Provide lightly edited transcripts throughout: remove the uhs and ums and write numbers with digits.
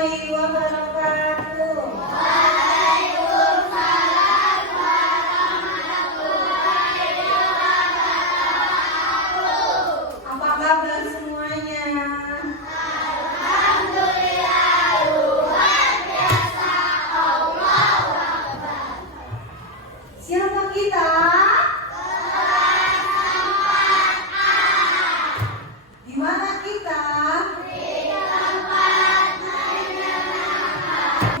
warahmatullahi wabarakatuh. Waalaikumsalam warahmatullahi wabarakatuh. Apa kabar semuanya? Alhamdulillah, luar biasa. Allahu Akbar. Siapa kita? Di mana kita? Di tempat menyenangkan.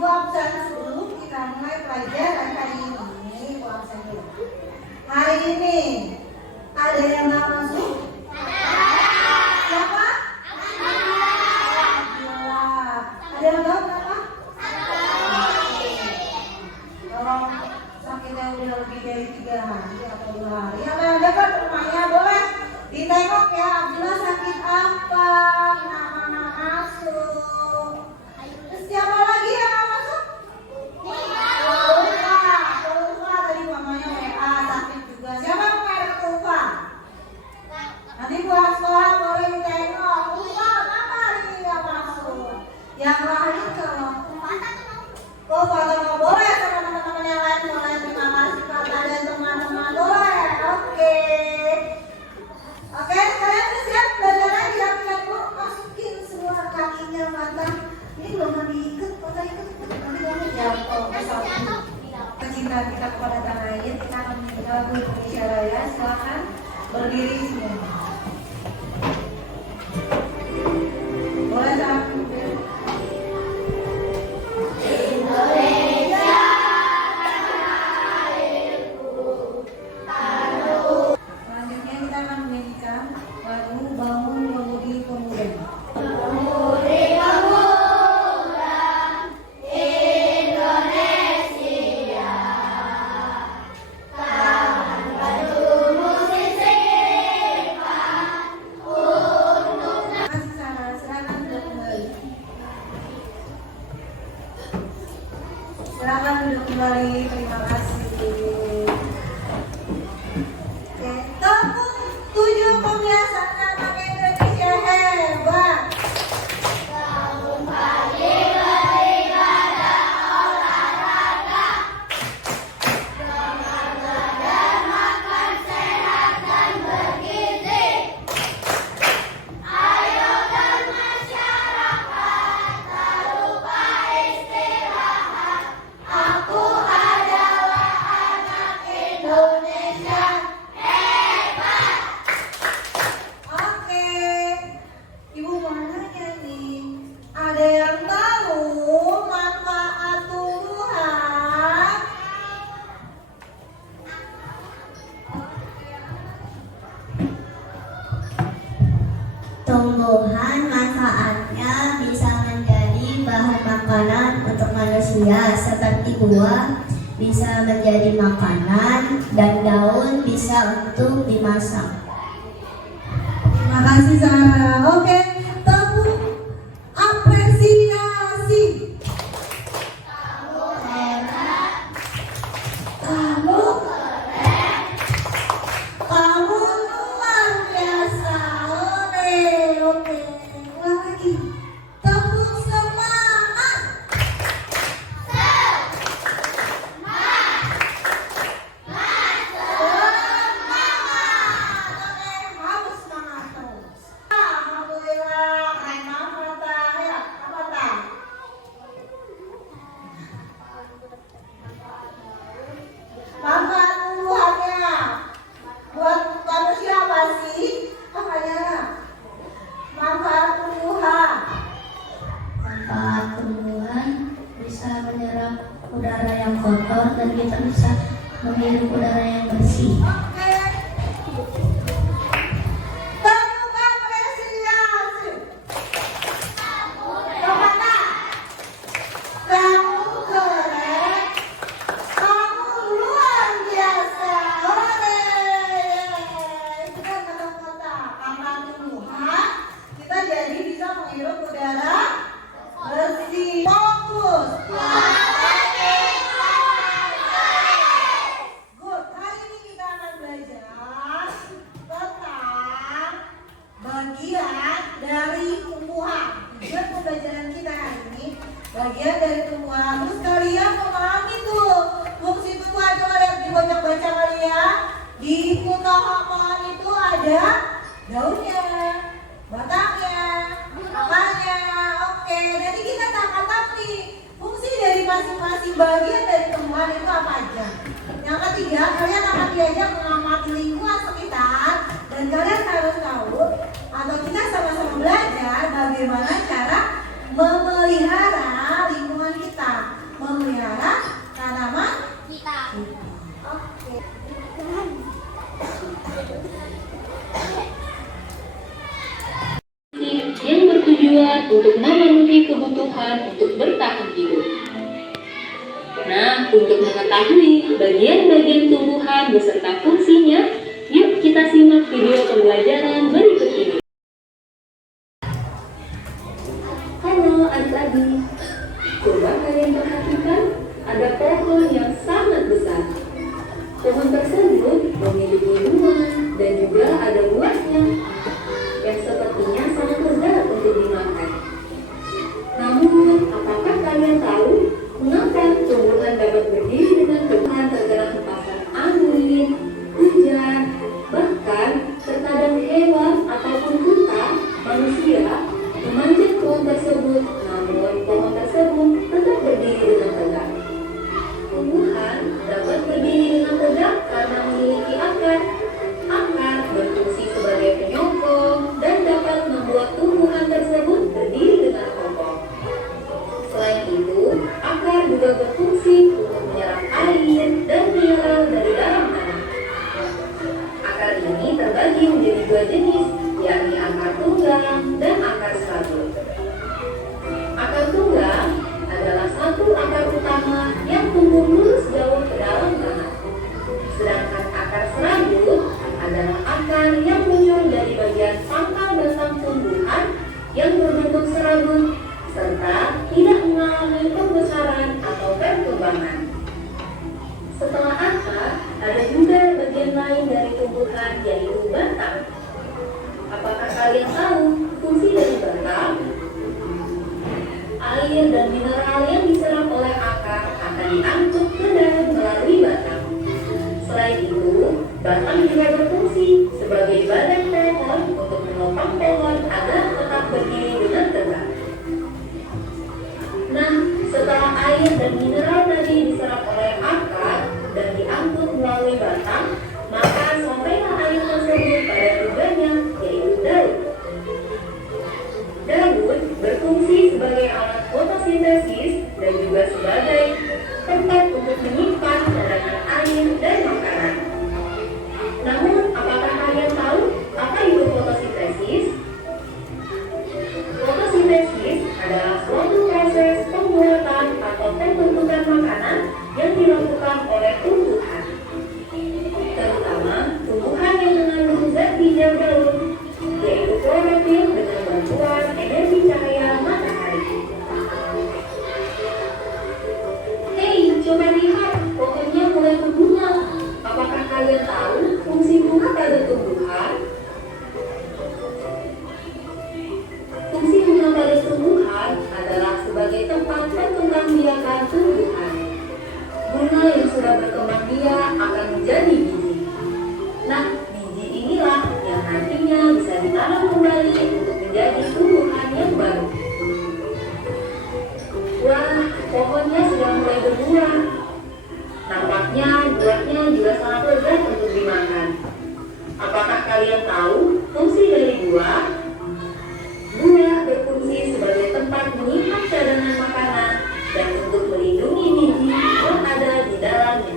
Bu absen sebelum kita mulai pelajaran hari ini. Bu absen dulu. Hari ini ada yang nggak masuk? Siapa? Abdullah. Ada yang tahu kenapa? Kalau sakitnya udah lebih dari 3 hari atau 2 hari, apa yang dekat rumahnya boleh ditengok ya. Abdullah sakit apa? Kenapa nggak masuk? Terus siapa lagi yang nggak masuk? Tulfa tadi mamanya WA sakit juga. Siapa yang mau ada Tulfa? Nanti pulang sekolah boleh ditengok. Tulfa kenapa hari ini nggak masuk? Yang lain kalau oh kalau nggak boleh sama teman-teman yang lain boleh. Terima kasih Pak ada teman-teman boleh. Oke. Oke, kalian udah siap belajar lagi ya? Bu, masukin semua kakinya mata. Ini belum diikat, mata ikat. Nanti kamu jatuh ke samping. Cinta kita kepada tanah air, kita akan menyanyi lagu Indonesia Raya. Silakan berdiri semua. Boleh sambil. Indonesia tanah airku, tanah. Selanjutnya kita akan menyanyikan lagu Bangun Pemudi Pemuda. Pemudi pemuda Indonesia, tangan bertumbuh sisipkan untuk Kasih sana, silakan duduk kembali. Silakan duduk kembali. Terima kasih. Oke, tepuk 7 pembiasaan anak Indonesia hebat. bangun pagi beribadah olahraga, olahraga dan makan sehat dan bergizi. Ayo dan masyarakat tak lupa istirahat. Aku adalah anak Indonesia hebat. Oke, Ibu mau nanya nih, ada yang tahu manfaat tumbuhan? Tumbuhan manfaatnya bisa menjadi bahan makanan untuk manusia seperti buah bisa menjadi makanan dan daun bisa untuk dimasak. Terima kasih Sarah. Oke, tepuk apresiasi. Kamu keren. Kamu luar biasa. Oke. Ulang lagi. Tepuk semangat. Oke, harus semangat terus. Alhamdulillah, keren banget Tah. Ya, apa Tah? Manfaat tumbuhannya buat manusia apa sih? Makanya manfaat tumbuhan. Manfaat tumbuhan bisa menyerap udara yang kotor dan kita bisa menghirup udara yang bersih. Oke. Tepuk apresiasi. Coba Tah. Kamu keren. Kamu luar biasa. Itu kan kata-kata. Tanpa tumbuhan kita jadi bisa menghirup udara bersih. Fokus. Good. Hari ini kita akan belajar diajak mengamati lingkungan sekitar, dan kalian harus tahu atau kita sama-sama belajar bagaimana cara memelihara lingkungan kita, memelihara tanaman Kita. Oke. yang bertujuan untuk memenuhi kebutuhan untuk bertahan hidup. Nah, untuk mengetahui bagian-bagian tumbuhan beserta fungsinya, yuk kita simak video pembelajaran berikut ini. Halo adik-adik, coba kalian perhatikan ada pohon yang sangat besar. Pohon tersebut memiliki bunga dan juga ada buahnya yang sepertinya sangat lezat untuk dimakan. Namun, apakah kalian tahu mengapa tumbuhan dapat berdiri dengan teguh terkena hempasan angin, hujan, bahkan terkadang hewan ataupun kita manusia memanjat pohon tersebut, namun pohon tersebut tetap berdiri dengan tegak. Tumbuhan dapat berdiri dengan tegak karena memiliki akar. Akar berfungsi sebagai penyokong dan dapat membuat tumbuhan tersebut berdiri dengan kokoh. Selain itu, akar juga berfungsi untuk menyerap air dan mineral dari dalam tanah. Akar ini terbagi menjadi dua jenis, yakni akar tunggang dan akar serabut. Akar tunggang adalah satu akar utama yang tumbuh lurus jauh ke dalam tanah. Sedangkan akar serabut adalah akar yang muncul dari bagian pangkal batang tumbuhan yang berbentuk serabut serta tidak mengalami pembesaran atau perkembangan. Setelah akar, ada juga bagian lain dari tumbuhan yaitu batang. Apakah kalian tahu fungsi dari batang? Air dan mineral yang diserap oleh akar akan diangkut ke daun melalui batang. Selain itu, batang juga berfungsi sebagai badan pohon untuk menopang pohon agar tetap berdiri dengan tegak. Nah, setelah air dan mineral tadi diserap oleh akar dan diangkut melalui batang, maka sampailah air tersebut pada tujuannya, yaitu daun. Daun berfungsi sebagai alat fotosintesis dan juga sebagai tempat untuk menyimpan cadangan air dan makanan. Namun, apakah kalian tahu apa itu fotosintesis? Fotosintesis adalah suatu proses pembuatan atau pembentukan makanan yang dilakukan oleh tumbuhan, terutama tumbuhan yang mengandung zat hijau daun, yaitu klorofil dengan bantuan energi cahaya matahari. Hei, coba lihat, pohonnya mulai berbunga. Apakah kalian tahu fungsi bunga pada tumbuhan? Fungsi bunga pada tumbuhan adalah sebagai tempat perkembangbiakan tumbuhan. Bunga yang sudah berkembang biak akan menjadi biji. Nah, biji inilah yang nantinya bisa ditanam kembali untuk menjadi tumbuhan yang baru. Wah, pohonnya sudah mulai berbuah. Nampaknya buahnya juga sangat lezat untuk dimakan. Apakah kalian tahu fungsi dari buah? Buah berfungsi sebagai tempat menyimpan cadangan makanan dan untuk melindungi biji yang ada di dalamnya.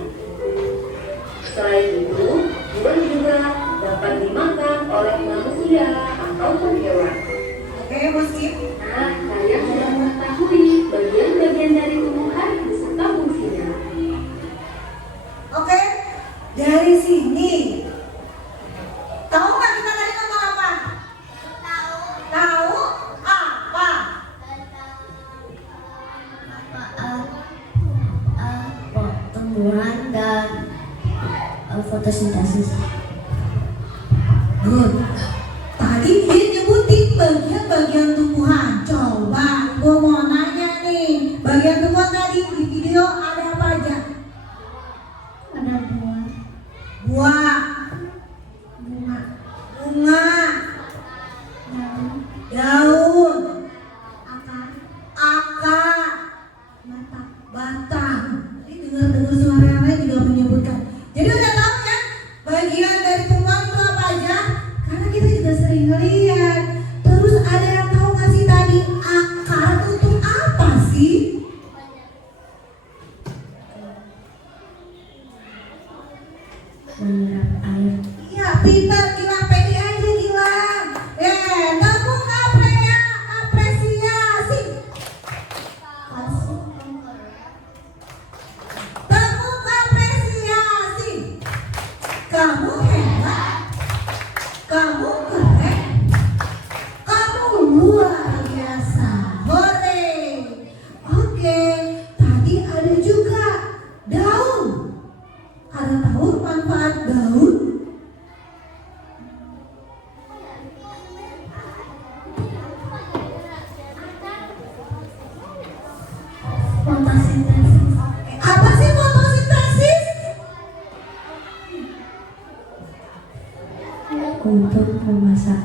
Selain itu, buah juga dapat dimakan oleh manusia ataupun hewan. Oke, Musik. Nah, kalian sudah mengetahui bagian-bagian dari tumbuhan beserta fungsinya. Oke, dari sini tahu nggak kita tadi ngomong apa? Tahu. Tahu apa? Tumbuhan dan fotosintesis. Good. Tadi dia nyebutin bagian-bagian tumbuhan. Coba, gue mau nanya nih, bagian tumbuhan tadi di video ada apa aja? Ada buah, Buah, bunga, bunga, daun, daun, akar, akar, batang. batang. Ini dengar-dengar suara yang lain juga menyebutkan. Jadi udah tahu ya menyerap air. Iya, pintar Gilang, pede aja Gilang. Tepuk apresiasi. Tepuk apresiasi. Kamu hebat. Kamu keren. Kamu luar biasa. Hore. Oke, tadi ada juga daun. Ada tahu manfaat daun? Fotosintesis. Apa sih fotosintesis? Untuk memasak.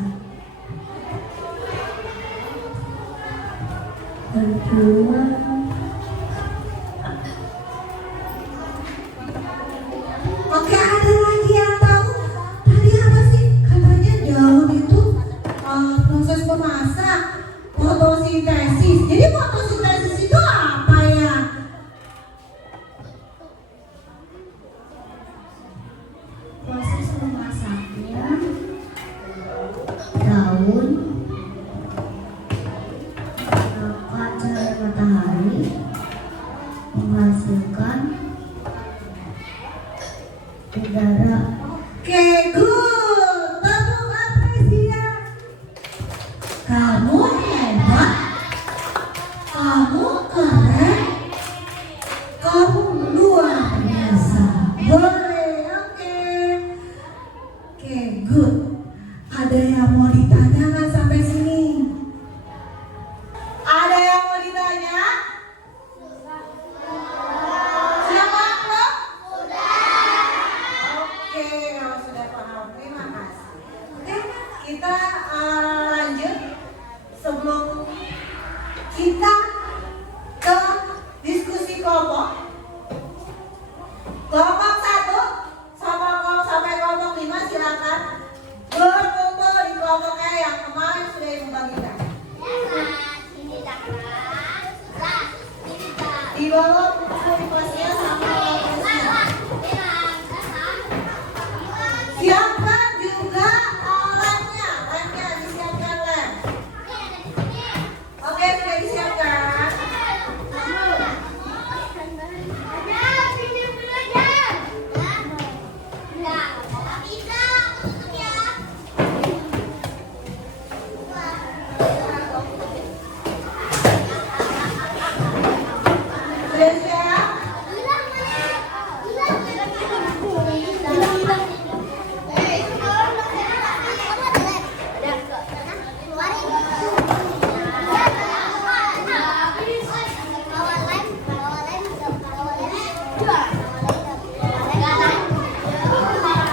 Kedua, Oke, ada lagi yang tahu? Tadi apa sih? Katanya daun itu proses memasak, fotosintesis. Jadi fotosintesis itu apa ya? proses memasaknya daun mendapat cahaya matahari menghasilkan udara. Oke, good. Tepuk apresiasi. Kamu hebat. Kamu keren. Kamu luar biasa. Boleh, oke. Oke, good. Ada yang mau ditanya nggak sampai sini? Ada yang mau ditanya? Siapa belum? Oke, kalau sudah paham, terima kasih. Oke, kita lanjut. Sebelum kita ke diskusi kelompok. Kelompok 1 sampai kelompok 5 silakan berkumpul di kelompok E yang kemarin sudah ibu bagikan. Di bawah buku kelasnya sama kelasnya. Siapkan juga lemnya disiapkan lem. Oke, sudah disiapkan. Sudah siap?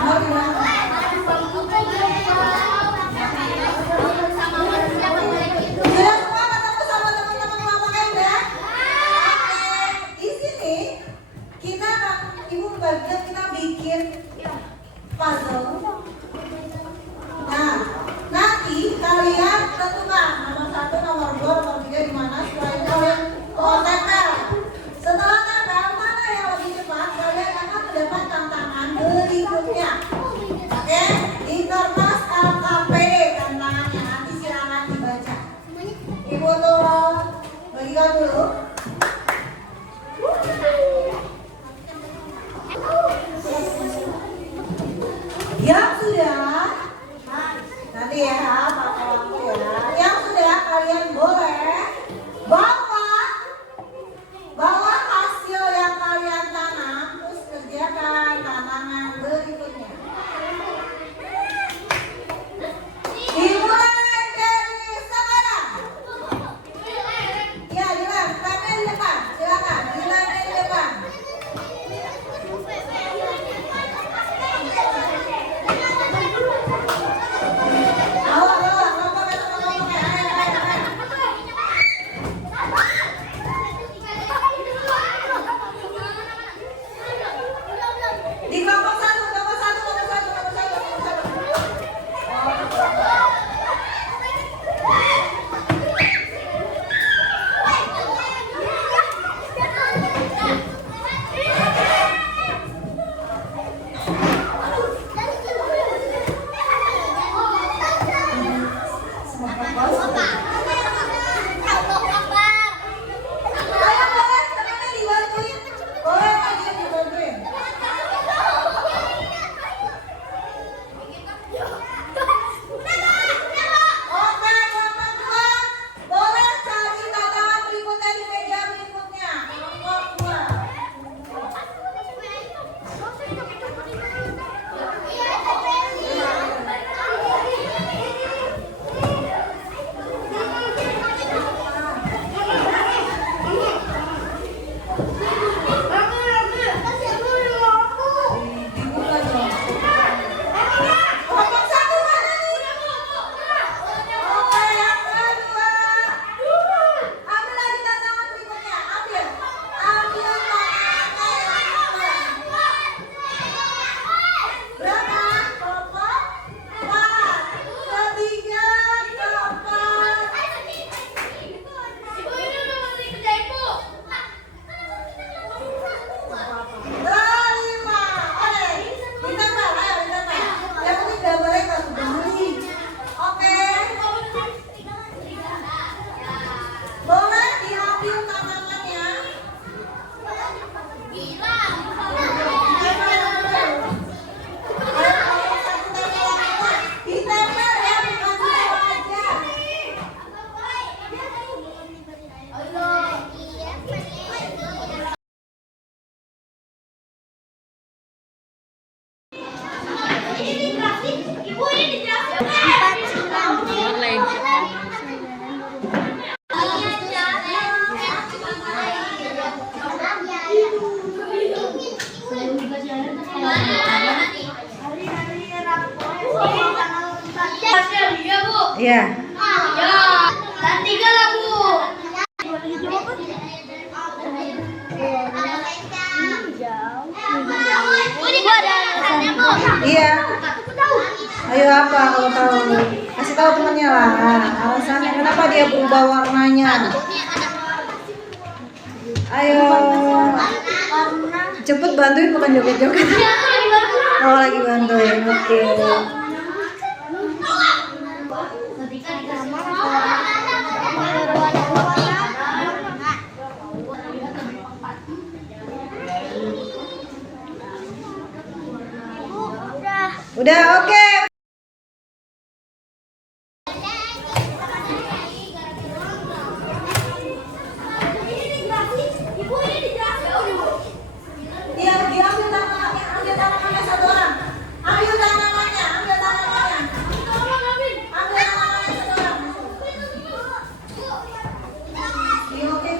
Mau gimana? Sudah semua ketemu sama teman-teman kelompok M ya? Oke, di sini kita ibu bagian kita bikin puzzle. Nah, nanti kalian tentukan nomor 1, nomor 2, nomor 3 di mana. Setelah itu kalian tempel. Setelah tempel mana yang lebih cepat, kalian akan mendapat tantangan berikutnya. Oke, di kertas LKPD tantangannya nanti silakan dibaca. Ibu tuh bagikan dulu. Yang sudah nanti ya pakai waktu ya. Yang sudah kalian boleh bawa hasil yang kalian tanam terus kerjakan tantangan berikutnya. Dimulai dari sekarang. Ya, Dilan, tangannya di depan. Silakan, Dilan di depan. Iya. Ya. Dan 3 lagu. Iya. Ayo apa kalau tahu? Kasih tahu temannya lah. Alasannya kenapa dia berubah warnanya? Ayo. Cepet bantuin bukan joget-joget. Oh lagi bantuin. Oke. Udah oke. Dia ambil tanamannya satu orang. Ambil tanamannya satu orang. Iya oke.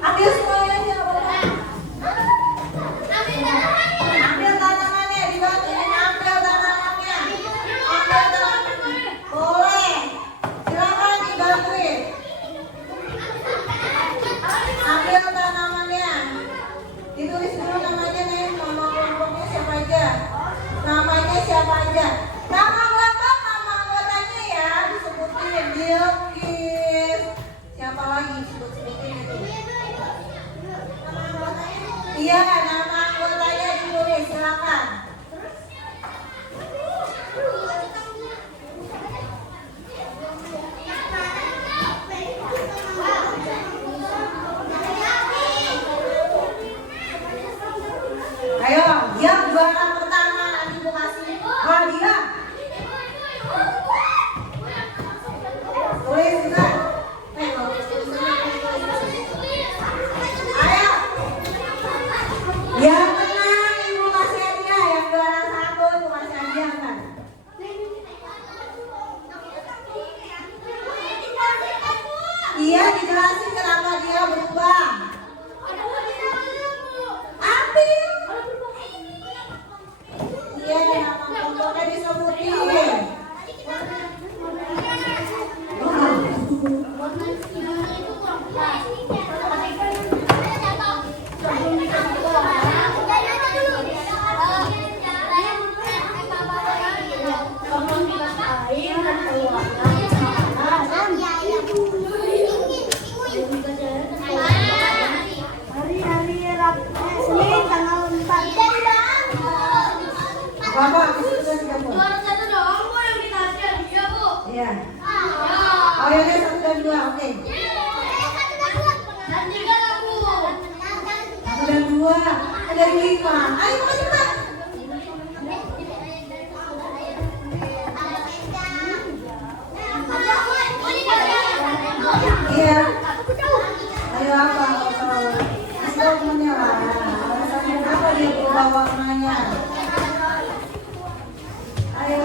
Ambil semuanya. Ambil tanamannya, dibantuin ambil tanamannya. Boleh. Silakan dibantuin. Ambil tanamannya. Ditulis dulu namanya nih, nama kelompoknya siapa aja. Namanya siapa aja. Nama anggotanya ya disebutin. Bilkis. Siapa lagi sebutin itu? Iya, nama anggotanya ditulis, silakan. Ayo, yang juara pertama nanti mau kasih hadiah. Tulis juga. Ayo. Yang menang ibu kasih hadiah, yang juara 1 ibu kasih hadiah kan. Iya, dijelasin kenapa dia berubah. Ambil. Iya, nama kelompoknya disebutin. Senin tanggal 4. Bapak, sudah siap, Bu? Juara 1 dong, Bu, yang dikasih hadiah, Bu. Iya. Oh ya, 1 dan 2, oke. Dan 3 lagu. 1 dan 2, ada 5. Ayo cepat. Iya. Ayo apa? Kasih tahu temennya lah. Alasannya kenapa dia berubah warnanya? Ayo.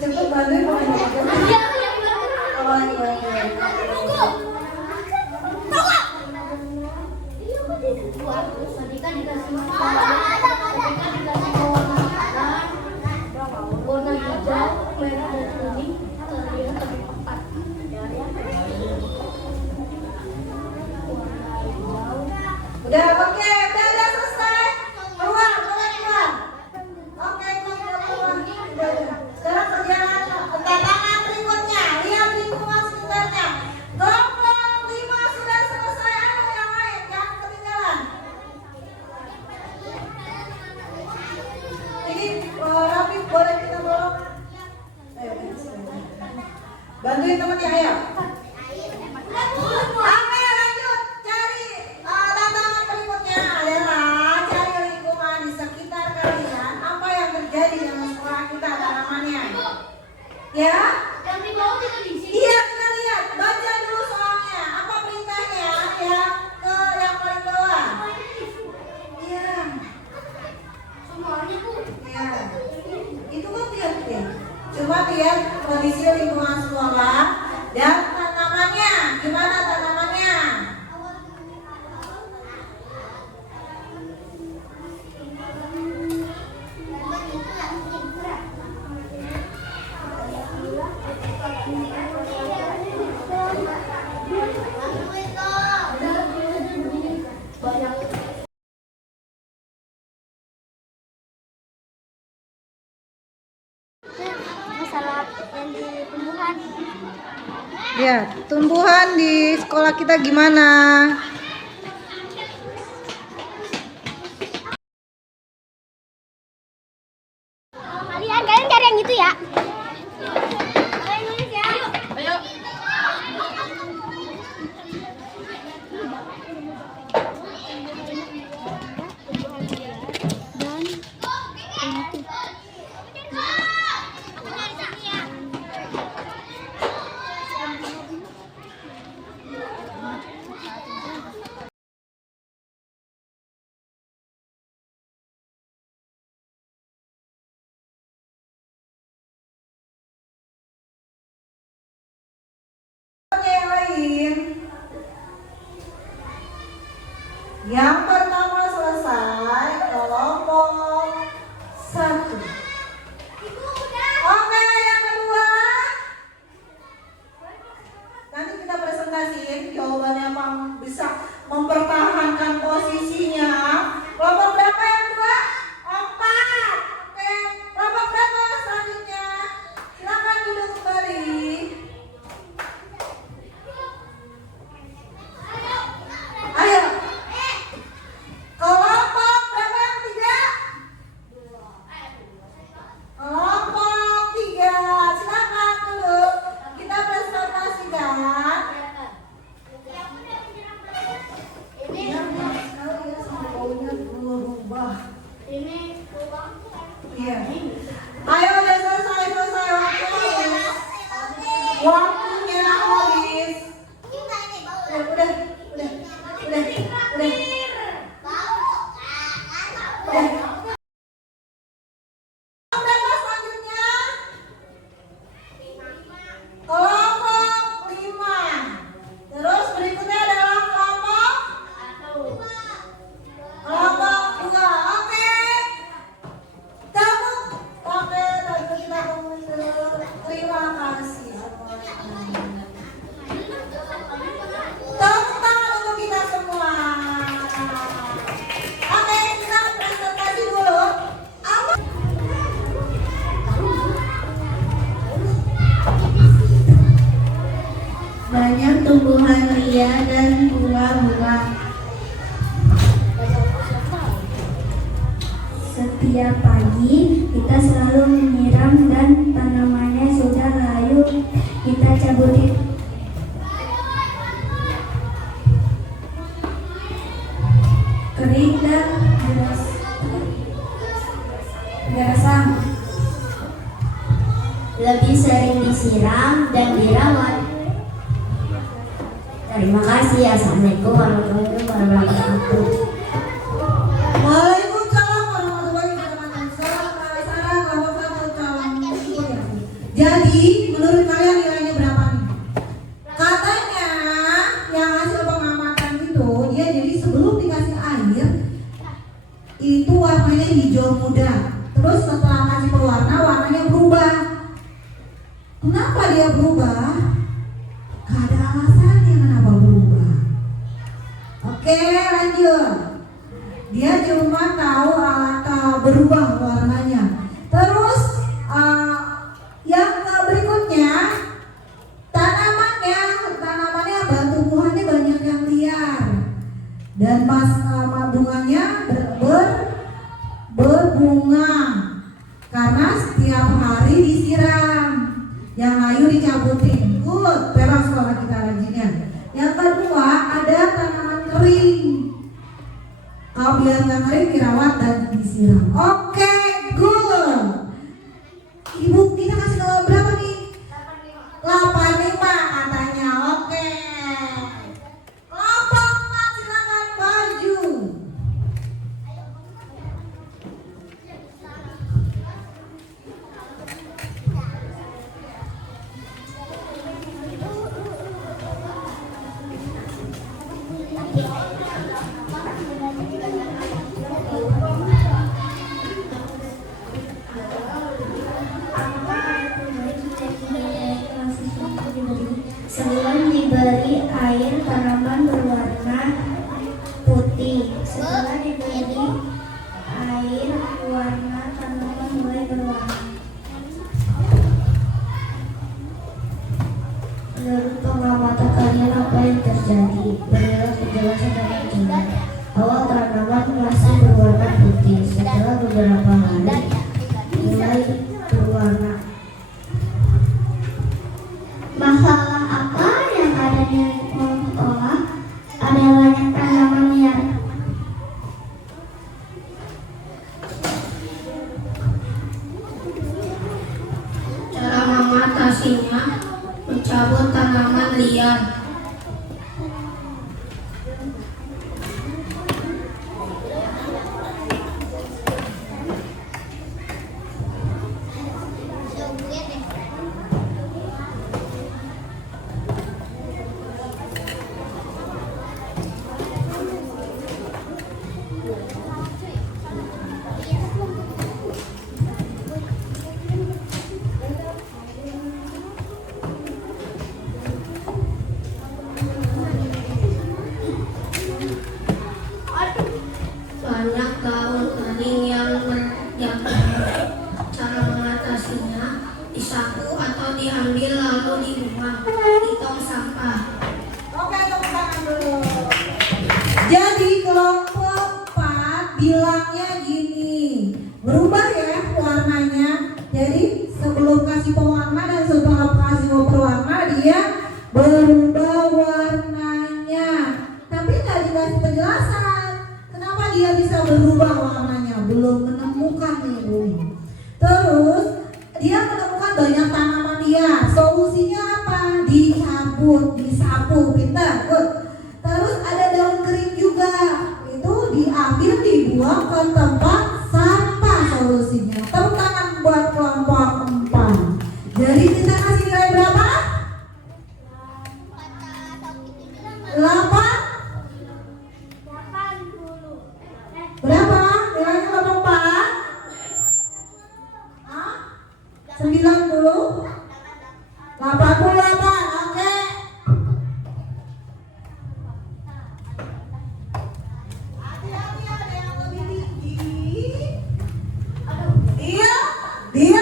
Cepet bantuin bukan joget-joget. Oh lagi bantuin. Warna hijau, merah dan kuning terlihat lebih tepat. Udah oke, udah selesai. Keluar, keluar. Oke, keluar. Sekarang kerjaan tantangan berikutnya. Lihat lingkungan sekitarnya. Kelompok 5 sudah selesai. Ayo yang lain, jangan ketinggalan. Ini Rafi boleh kita tolong? Ayo, bantuin temannya ayo. Oke, lanjut cari tantangan berikutnya. di tumbuhan. Ya, tumbuhan di sekolah kita gimana? Kalian cari yang itu ya. Kalian nulis ya. Ayo. Yang lain. Yang pertama selesai kelompok 1. Oke, yang kedua. Nanti kita presentasiin jawabannya apa bisa mempertahankan posisinya. Kelompok berapa yang kedua? 4. Oke, kelompok berapa selanjutnya? Silakan duduk kembali. Ayo. Kelompok berapa yang ketiga? Kelompok 3. Silakan duduk. Kita presentasikan. Iya, sekali ya sama baunya berubah. Iya. Ayo udah selesai waktu. Waktunya habis. Udah. Berapa selanjutnya? Kelompok 5. Terus berikutnya adalah kelompok 2. Oke. Tepuk. Oke, tadi kita mundur. Terima kasih. Tepuk tangan untuk kita semua. Oke, kita presentasi dulu. Banyak tumbuhan liar dan bunga-bunga. Setiap pagi kita selalu menyiram dan tanamannya sudah layu kita cabutin. Kering dan gersang. Lebih sering disiram dan dirawat. Terima kasih. Assalamualaikum warahmatullahi wabarakatuh. Waalaikumsalam warahmatullahi wabarakatuh. Jadi, menurut kalian nilainya berapa nih? Katanya yang hasil pengamatan itu, dia jadi sebelum dikasih air itu warnanya hijau muda. Terus setelah kasih pewarna warnanya berubah. Kenapa dia berubah? Gak ada alasannya kenapa berubah. Oke, lanjut. Dia cuma tahu berubah warnanya. Terus yang berikutnya tanamannya tumbuhannya banyak yang liar dan bunganya berbunga karena setiap hari disiram. Yang layu dicabutin. Good, memang sekolah kita rajinnya. Yang kedua ada tanaman kering. Kalau biar nggak kering dirawat dan disiram. Oke, good. Ibu kita kasih nomor berapa nih? 85 katanya. Oke. Kelompok 4 silakan maju. sekolah. Awal tanaman masih berwarna putih. Setelah beberapa hari mulai berwarna. Masalah apa yang ada di lingkungan sekolah? Ada banyak tanaman liar. Cara mengatasinya, mencabut tanaman liar. Banyak daun kering yang cara mengatasinya disapu atau diambil lalu dibuang di tong sampah. Oke, tepuk tangan dulu. Jadi kelompok 4 bilangnya gini, berubah ya warnanya. Jadi sebelum kasih pewarna dan setelah kasih pewarna dia berubah warnanya. Tapi nggak dikasih penjelasan kenapa dia bisa berubah warnanya. Belum menemukan nih Bu. Terus dia menemukan banyak tanaman liar. Solusinya apa? Dicabut, disapu, pintar. Good. Terus ada daun kering juga. Itu diambil, dibuang ke tempat sampah solusinya. Tepuk tangan buat kelompok 4. Jadi kita kasih nilai berapa? 8? Berapa? Nilainya kelompok 4? Hah? 90? 88, oke. Hati-hati ada yang lebih tinggi. Dia 88.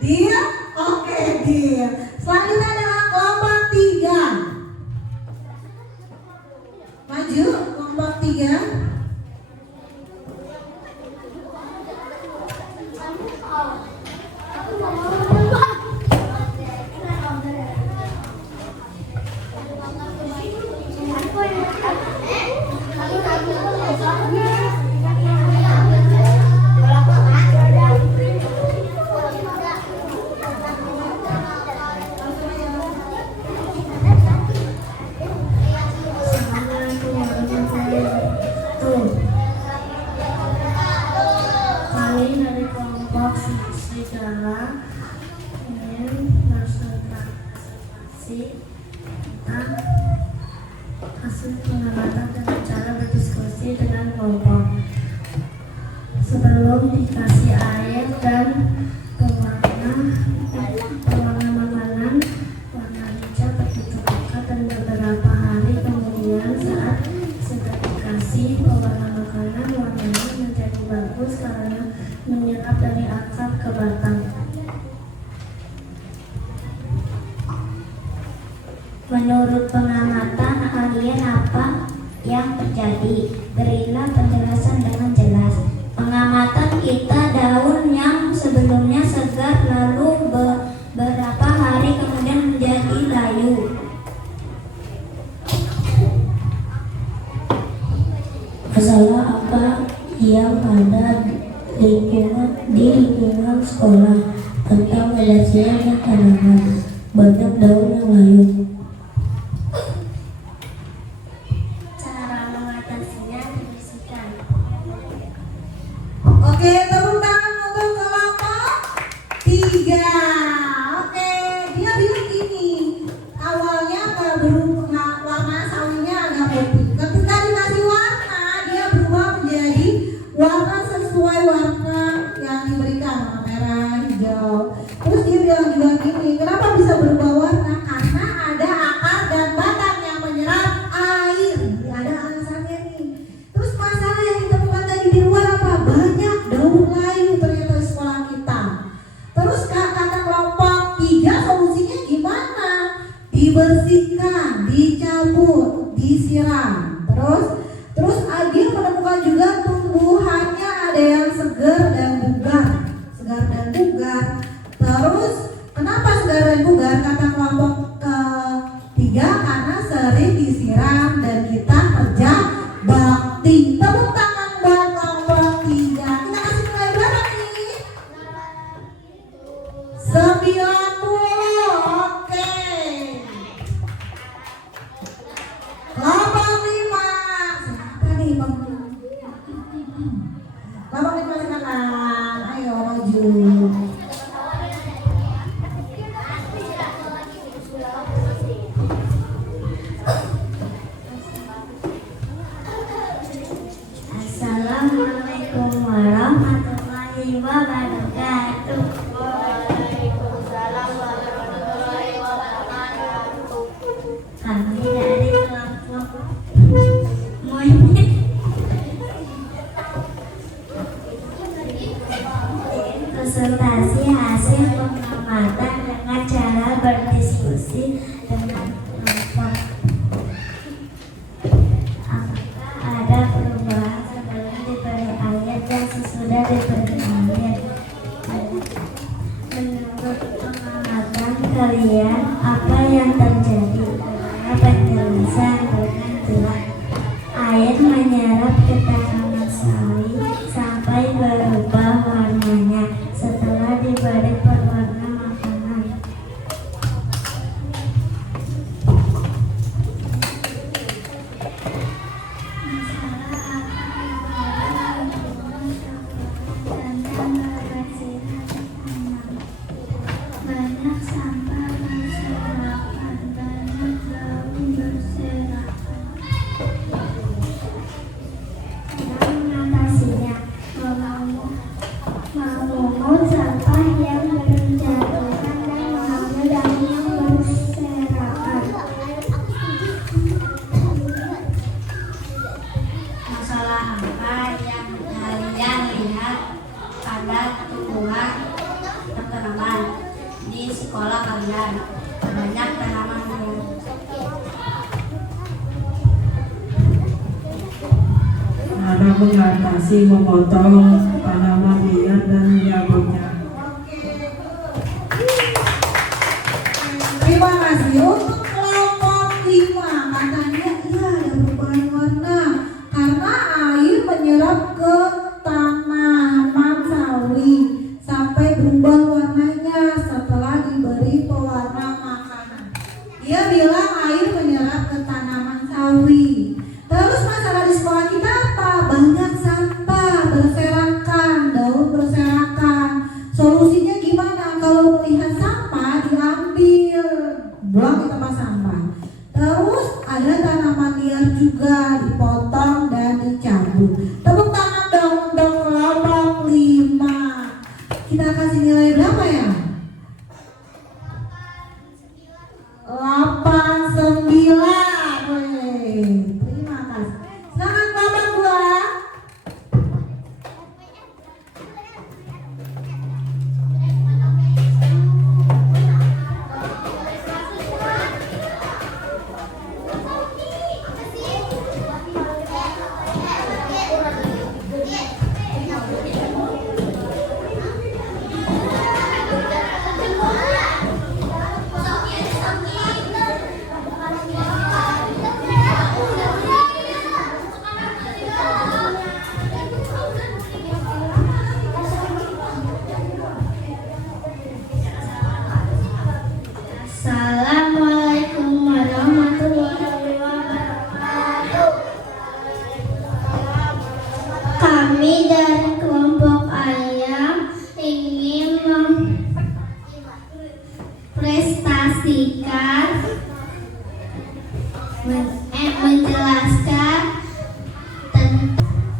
Dia, oke dia. Selanjutnya adalah kelompok 3. Maju, kelompok 3. Kami dari kelompok serigala ingin berkonsentrasi tentang hasil pengamatan dengan cara berdiskusi dengan kelompok. Sebelum dikasih air dan pewarna makanan, warna hijau bertutup pekat dan beberapa hari kemudian saat sudah dikasih pewarna makanan, warnanya menjadi bagus karena menyerap dari akar ke batang. Menurut pengamatan kalian apa yang terjadi? Berilah penjelasan dengan jelas. Pengamatan kita daun yang sebelumnya segar lalu beberapa hari kemudian menjadi layu. Masalah apa yang ada di lingkungan sekolah tentang kebersihan tanaman? Banyak daun yang layu. Cara mengatasinya dibersihkan. Oke, tepuk tangan untuk kelompok 3. Oke, dia bilang gini, awalnya nggak berubah, warna sawinya agak putih. Ketika dikasih warna, dia berubah menjadi warna sesuai warna yang diberikan, warna merah, hijau. Terus dia bilang juga gini, kenapa bisa berubah warna? Karena ada akar dan batang yang menyerap air. Ada alasannya nih. Terus masalah yang ditemukan tadi di luar apa? Banyak daun layu ternyata di sekolah kita. Terus kata kelompok 3 solusinya gimana? Dibersihkan, dicat dicabut, disiram. Terus dia menemukan juga tumbuhannya ada yang segar dan bugar. Terus kenapa segar dan bugar? Kata kelompok ketiga karena sering disiram dan kita kerja bakti. Tepuk tangan buat kelompok 3. Kita kasih nilai berapa nih? 90. Oke. Kelompok 5. Siapa nih? Kelompok 5 silakan. Ayo maju. Assalamualaikum warahmatullahi wabarakatuh. Waalaikumsalam warahmatullahi wabarakatuh. Kami dari kelompok monyet konsultasi hasil pengamatan dengan cara berdiskusi dengan kelompok. Apakah ada perubahan sebelum diberi ayat dan sesudah diberi ayat? Menurut pengamatan kalian, apa yang terjadi? Karena penjelasan dengan jelas. Ayat menyerap ke tanaman sawi sampai berubah warnanya setelah diberi pewarna makanan. Masalah akan dan kebersihan tanam. Banyak sampah berserakan, banyak daun berserakan. Cara mengatasinya, memungut sampah yang berjatuhan dan mengambil daun yang berserakan. Masalah apa yang kalian lihat pada tumbuhan tanaman di sekolah kalian? Banyak tanaman yang Cara mengatasi memotong tanaman liar dan menyabutnya. Terima kasih untuk kelompok 5. Katanya iya ada perubahan warna karena air menyerap ke tanaman sawi sampai berubah warnanya setelah diberi pewarna makanan. Dia bilang air menyerap ke tanaman sawi. Terus masalah di sekolah kita apa? Banyak sampah berserakan, daun berserakan. Solusinya gimana? Kalau melihat sampah diambil, buang di tempat sampah. Terus ada tanaman liar juga dipotong dan dicabut. Tepuk tangan dong untuk kelompok 5. Kita kasih nilai berapa ya? 89. Terima kasih. Silakan kelompok 2. Assalamualaikum warahmatullahi wabarakatuh. Kami dari kelompok ayam ingin memprestasikan menjelaskan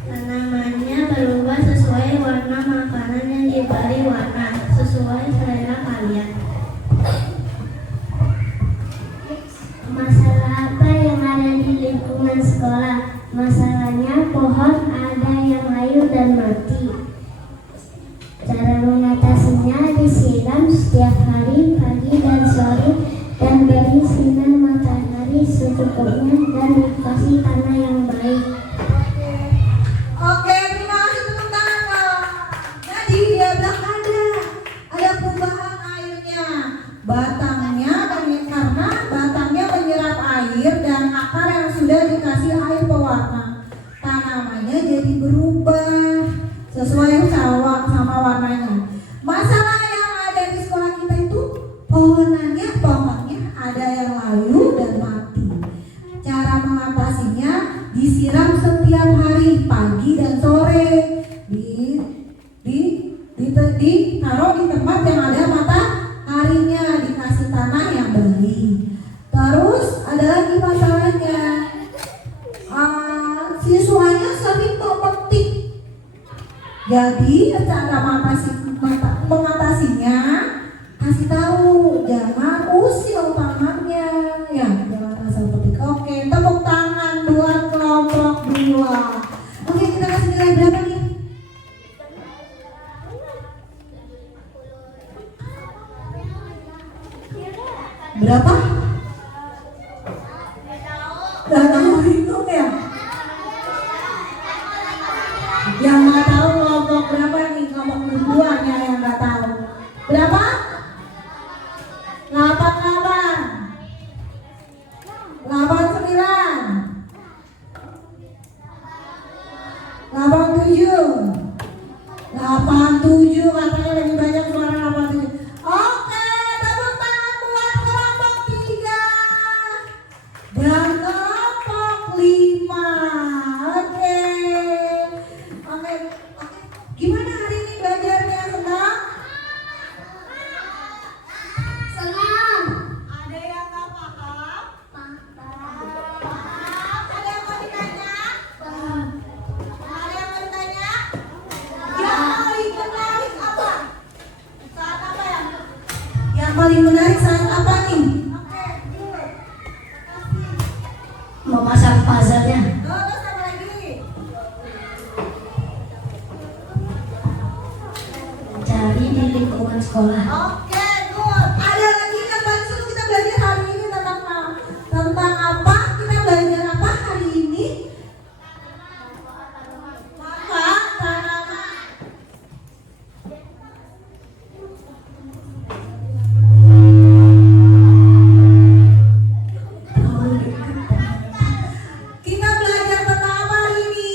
tanamannya berubah sesuai warna makanan yang diberi warna sesuai selera kalian. Masalah apa yang ada di lingkungan sekolah? Masalahnya pohon ada yang layu dan mati. Cara mengatasinya disiram setiap hari pagi dan sore dan beri sinar matahari secukupnya. pokoknya dan dikasih tanah yang baik. Oke, terima kasih tepuk tangan Kak. Jadi dia bilang ada perubahan airnya, batangnya dan karena batangnya menyerap air dan akar yang sudah dikasih air pewarna, tanamannya jadi berubah sesuai sama warnanya. Masalah yang ada di sekolah kita itu pohonnya ada yang layu dan mati. Cara mengatasinya disiram setiap hari pagi dan sore, ditaruh di tempat yang ada mataharinya, dikasih tanah yang baik. Terus ada lagi masalahnya, siswanya sering memetik. Jadi cara mengatasinya kasih tahu jangan usil tangannya, ya jangan asal petik. Oke, tepuk tangan buat kelompok 2. Oke, kita kasih nilai berapa nih? Berapa? Gak tahu hitung ya? Yang nggak tahu kelompok berapa nih? Kelompok 2 nya yang nggak tahu. Berapa? 87 katanya lebih banyak suara 87. Oke, tepuk tangan buat kelompok 3 dan kelompok 5. Oke. Gimana hari ini belajarnya? Senang? Senang. Ada yang nggak paham? Ada yang mau ditanya? Ada yang mau ditanya? Yang paling menarik saat apa nih? Memasang puzzle-nya. Terus apa lagi? Cari di lingkungan sekolah. Oke, good. Ada lagi yang paling seru kita belajar hari ini tentang apa? Kita belajar apa hari ini? Manfaat tanaman. Kita belajar tentang apa hari ini?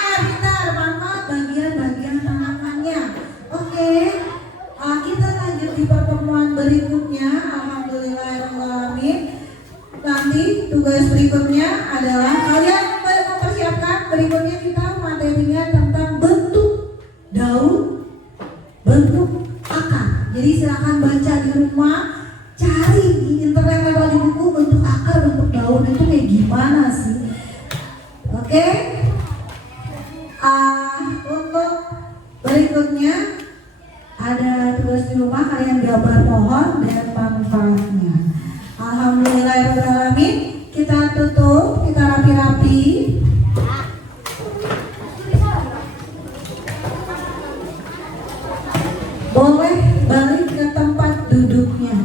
Ya, benar, manfaat bagian-bagian tanamannya. Oke, kita lanjut di pertemuan berikutnya. Alhamdulillahirrahmanirrahim. Nanti tugas berikutnya adalah kalian mempersiapkan. Berikutnya kita materinya tentang bentuk daun, bentuk akar. Jadi silakan baca di rumah, cari di internet atau di buku bentuk akar, bentuk daun itu kayak gimana sih? Oke. Untuk berikutnya ada tugas di rumah, kalian gambar pohon dan manfaatnya. Alhamdulillahirrahmanirrahim. Kita tutup, kita rapi-rapi. Boleh balik ke tempat duduknya.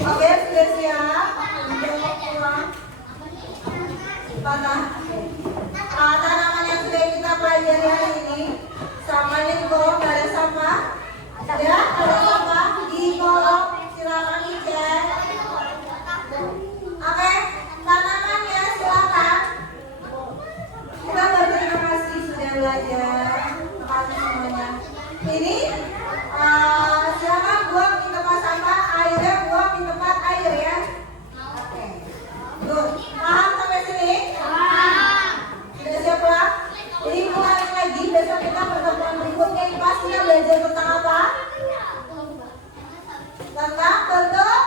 Oke, sudah siap? Untuk pulang. Patah. Tanaman yang sudah kita pelajari hari ini, sampahnya di kolom, nggak ada sampah. Ya, ada sampah di kolom, silakan dicek. Oke, tanamannya silakan. Kita berterima kasih sudah belajar. Terima kasih semuanya. Ini silakan buang di tempat sampah, airnya buang di tempat air ya. Oke. Good. Paham sampai sini? Paham. Sudah siap pulang? Jadi ulangi lagi, besok kita pertemuan berikutnya ini pasti kita belajar tentang apa? Tentang bentuk.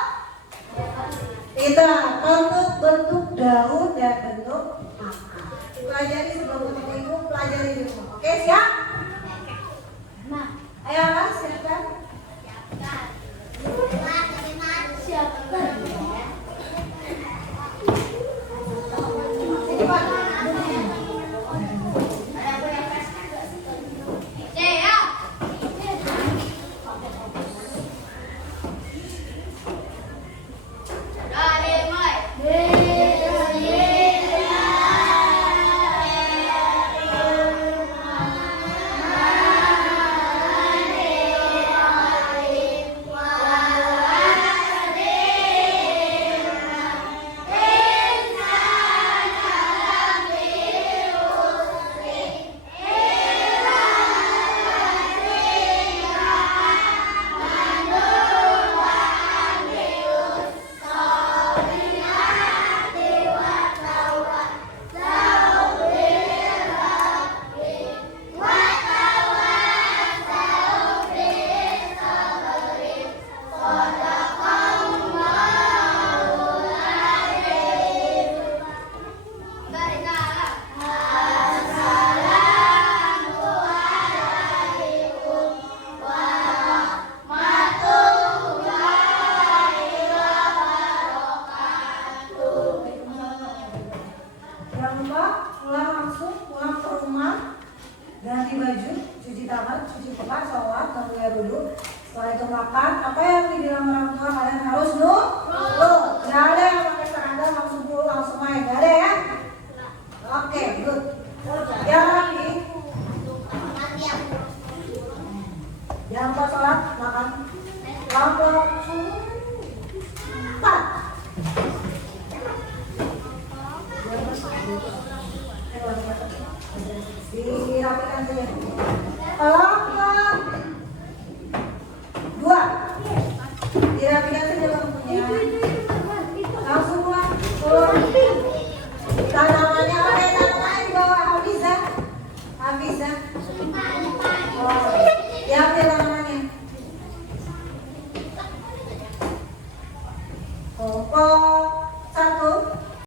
Kita bentuk daun dan bentuk akar. Pelajari sebelum ketemu ibu, pelajari di rumah. Oke, siap? Ayo mas, siapkan. Sini, Pak. Jangan lupa pulang ke rumah, ganti baju, cuci tangan, cuci muka, sholat, kemudian duduk. Setelah itu makan. Apa yang dibilang orang tua kalian harus nurut. Nggak ada yang pakai seragam langsung pulang langsung main, nggak ada ya? Oke, good. Yang lagi, jangan lupa sholat, makan, pulang. Empat. Dirapikan saja.